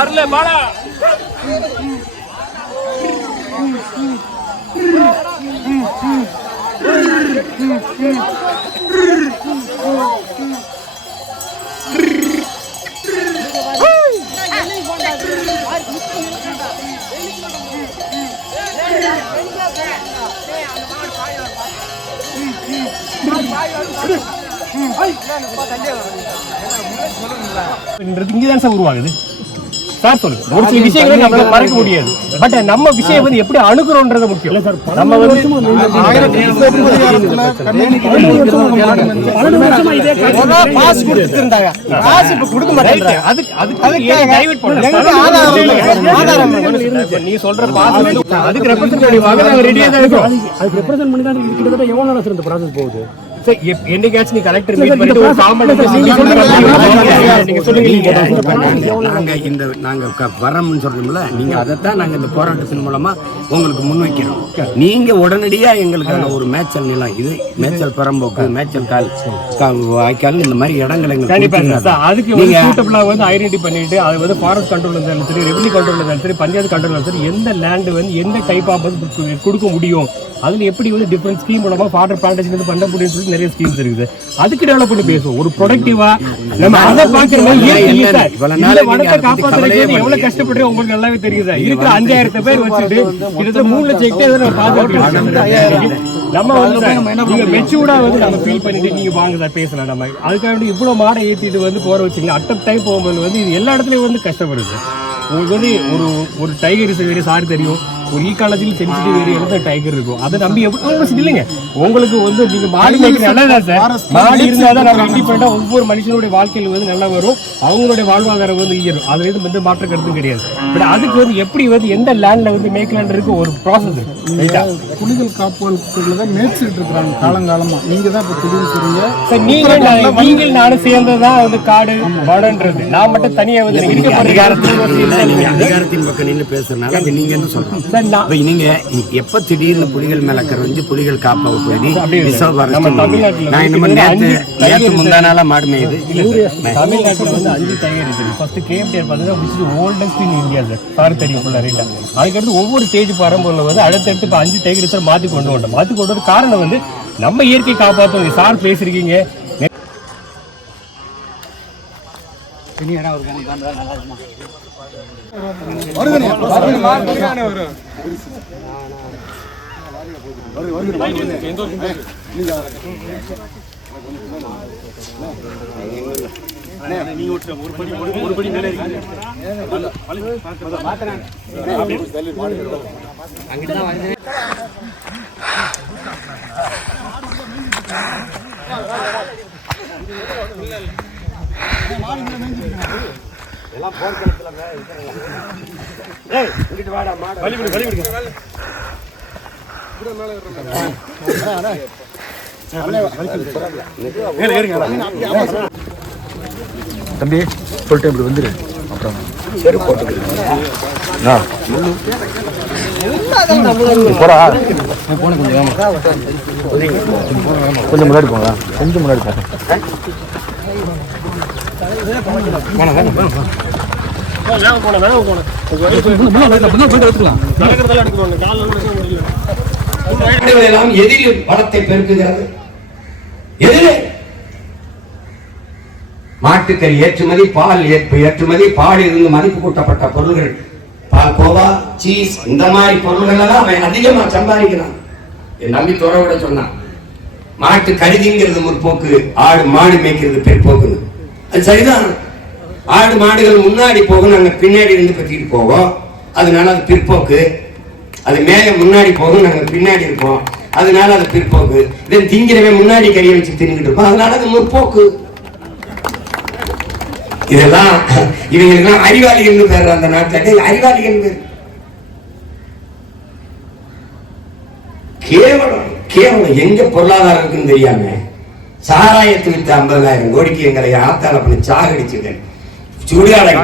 அருளே பாடா இங்கதான் சார் உருவாகுது சார். சொல்லுங்க, ஒரு சில விஷயங்களை நம்ம மறக்க முடியாது. பட் நம்ம விஷயம் வந்து எப்படி அணுகுறோம்ன்றது முக்கியம். நம்ம வந்து பாஸ் கொடுத்துருந்தாங்க, பாஸ் இப்ப கொடுக்க மாட்டாங்க. நீ சொல்ற பாஸ் அதுக்கு ரெப்ரசன்டேட்டிவ் ரெடியா தான் இருக்கும். அதுக்கு ரெப்ரசன்ட் பண்ணி தான் கிட்டத்தட்ட எவ்வளவு நாள் இந்த ப்ராசஸ் போகுது? என்னைக்காச்சும் நீ கலெக்டர் மீட் பண்ணிட்டு ஒரு காமெடி நீங்க சொல்லுங்க. நாங்க வரம்னு சொல்றோம்ல, நீங்க அதைத்தான் நாங்க இந்த போராட்டத்தின் மூலமா உங்களுக்கு முன்வைக்கிறோம். நீங்க உடனடியா எங்களுக்கான ஒரு மேய்ச்சல் நிலம், இது மேய்ச்சல் பெரம்போக்கு, மேய்ச்சல் வாய்க்கால், இந்த மாதிரி இடங்கள் எங்களுக்கு அதுக்கு வந்து சூட்டபிளா வந்து ஐடென்டி பண்ணிட்டு அது வந்து ஃபாரஸ்ட் கண்ட்ரோல் இருந்தாலும் சரி, ரெவென்யூ கண்ட்ரோல் இருந்தாலும் சரி, பஞ்சாயத்து கண்ட்ரோல் இருந்தாலும் சரி, எந்த லேண்ட் வந்து எந்த டைப் ஆஃப் வந்து கொடுக்க முடியும், அதுல எப்படி வந்து டிஃபரெண்ட் ஸ்கீம் மூலமா ஃபாடர் பிளான்டேஷன் வந்து பண்ண முடியும்னு சொல்லி நிறைய ஸ்கீம்ஸ் இருக்குது. அதுக்கு டெவலப் பண்ணி பேசுவோம். ஒரு ப்ரொடக்டிவா நம்ம அதை பாக்குறோம். காப்பாற்றுறது எவ்வளவு கஷ்டப்படுறோம் உங்களுக்கு நல்லாவே தெரியுது. இருக்கிற 5000 பேர் வச்சுட்டு கிட்டத்தட்ட 3 லட்சம் ஹெக்டேர் நம்ம வந்து மெச்சூர்டா வந்து நம்ம ஃபீல் பண்ணிட்டு நீங்க வாங்க பேசலாம். நம்ம அதுக்காக இவ்வளவு மாடை ஏற்றிட்டு வந்து போற வச்சுக்கலாம். அட் டைம் போகும்போது வந்து இது எல்லா இடத்துலயும் வந்து கஷ்டப்படுது. உங்களுக்கு வந்து ஒரு டைகர் வேறு சாரி தெரியும், ஒரு ஈக்காலஜியில் சென்சிட்டிவ் ஏரியாவில் தான் டைகர் இருக்கும். அதை நம்பி எப்படி இல்லைங்க. உங்களுக்கு வந்து நீங்க மாடு மேய்க்கிற நல்லதா சார், மாடு இருந்தால் தான் நம்ம இண்டிபெண்டா ஒவ்வொரு மனுஷனுடைய வாழ்க்கையில் வந்து நல்லா வரும், அவங்களுடைய வாழ்வாதாரம் வந்து ஈரும். அது வந்து மாற்ற கருத்தும் கிடையாது. பட் அதுக்கு வந்து எப்படி வந்து எந்த லேண்ட்ல வந்து மேய்க்கலான் இருக்கு ஒரு ப்ராசஸ் இருக்கு. புலிகள் காப்புகளுக்குள்ள தான் மேய்ச்சிட்டு இருக்கிறாங்க காலங்காலமா. நீங்க தான் இப்போ திடீர்னு சொல்றீங்க சார், நீங்கள் நானும் சேர்ந்ததான் வந்து காடு வடன்றது. நான் மட்டும் தனியா வந்து அதிகாரத்தின் பக்கம் நின்று பேசுறதுனால நீங்க என்ன சொல்றீங்க? நீங்க எப்ப திடீர்னு புலிகள் மேல கரைஞ்சு புலிகள் காப்பாக போய் முந்தானால மாடு மேயுது. தமிழ்நாட்டில் வந்து 5 டைகர் இருக்குது. ஃபர்ஸ்ட் கேஎம்டிஆர் பார்த்தீங்கன்னா oldest in India sir. Sorry தெரியும் ஃபுல்லாக. அதுக்கடுத்து ஒவ்வொரு ஸ்டேஜ் பரம்பூர்ல வந்து அடுத்தடுத்து இப்போ 5 டைகர் சார் மாற்றி கொண்டு வர காரணம் வந்து நம்ம இயற்கை காப்பாற்றுவோம். சார் பேசிருக்கீங்க தம்பி சொல்லிட்டு இப்படி வந்துரு. அப்புறம் சரி போட்டு போறா போன கொஞ்சம் முன்னாடி போங்க, கொஞ்சம் முன்னாடி போங்க. எதில் வளத்தை பெருக்குகிறது? எதில்? மாட்டுக்கறி ஏற்றுமதி, பால் ஏற்றுமதி, பால் இருந்து மதிப்பு கூட்டப்பட்ட பொருள்கள், பால் கோவா, சீஸ், இந்த மாதிரி பொருள்கள் எல்லாம் அவன் அதிகமா சம்பாதிக்கிறான். என் நம்பி துறவிட சொன்னான், மாட்டு கருதிங்கிறது முற்போக்கு, ஆடு மாடு மேய்க்கிறது பிற்போக்குன்னு. அது சரிதான். ஆடு மாடுகள் முன்னாடி போகும், நாங்க பின்னாடி இருந்து பத்திட்டு போவோம், அதனால அது பிற்போக்கு. அது மேல முன்னாடி போகும், நாங்க பின்னாடி இருப்போம், அதனால அது பிற்போக்கு. இதன் திங்கிறவன் முன்னாடி கறியை வச்சு தின்னுக்கிட்டு இருப்போம், அதனால அது முற்போக்கு. இதெல்லாம் இவங்களுக்கெல்லாம் அறிவாளிகள் பேர். அந்த நாட்டில் அறிவாளிகள் பேர். கேவலம் கேவலம். எங்க பொருளாதாரம் இருக்குன்னு தெரியாம சாராயத்தை வித்து 50,000 கோடிக்கு எங்களை ஆத்தால பண்ணி சாகடிச்சுட்டேன். சுடுகாடை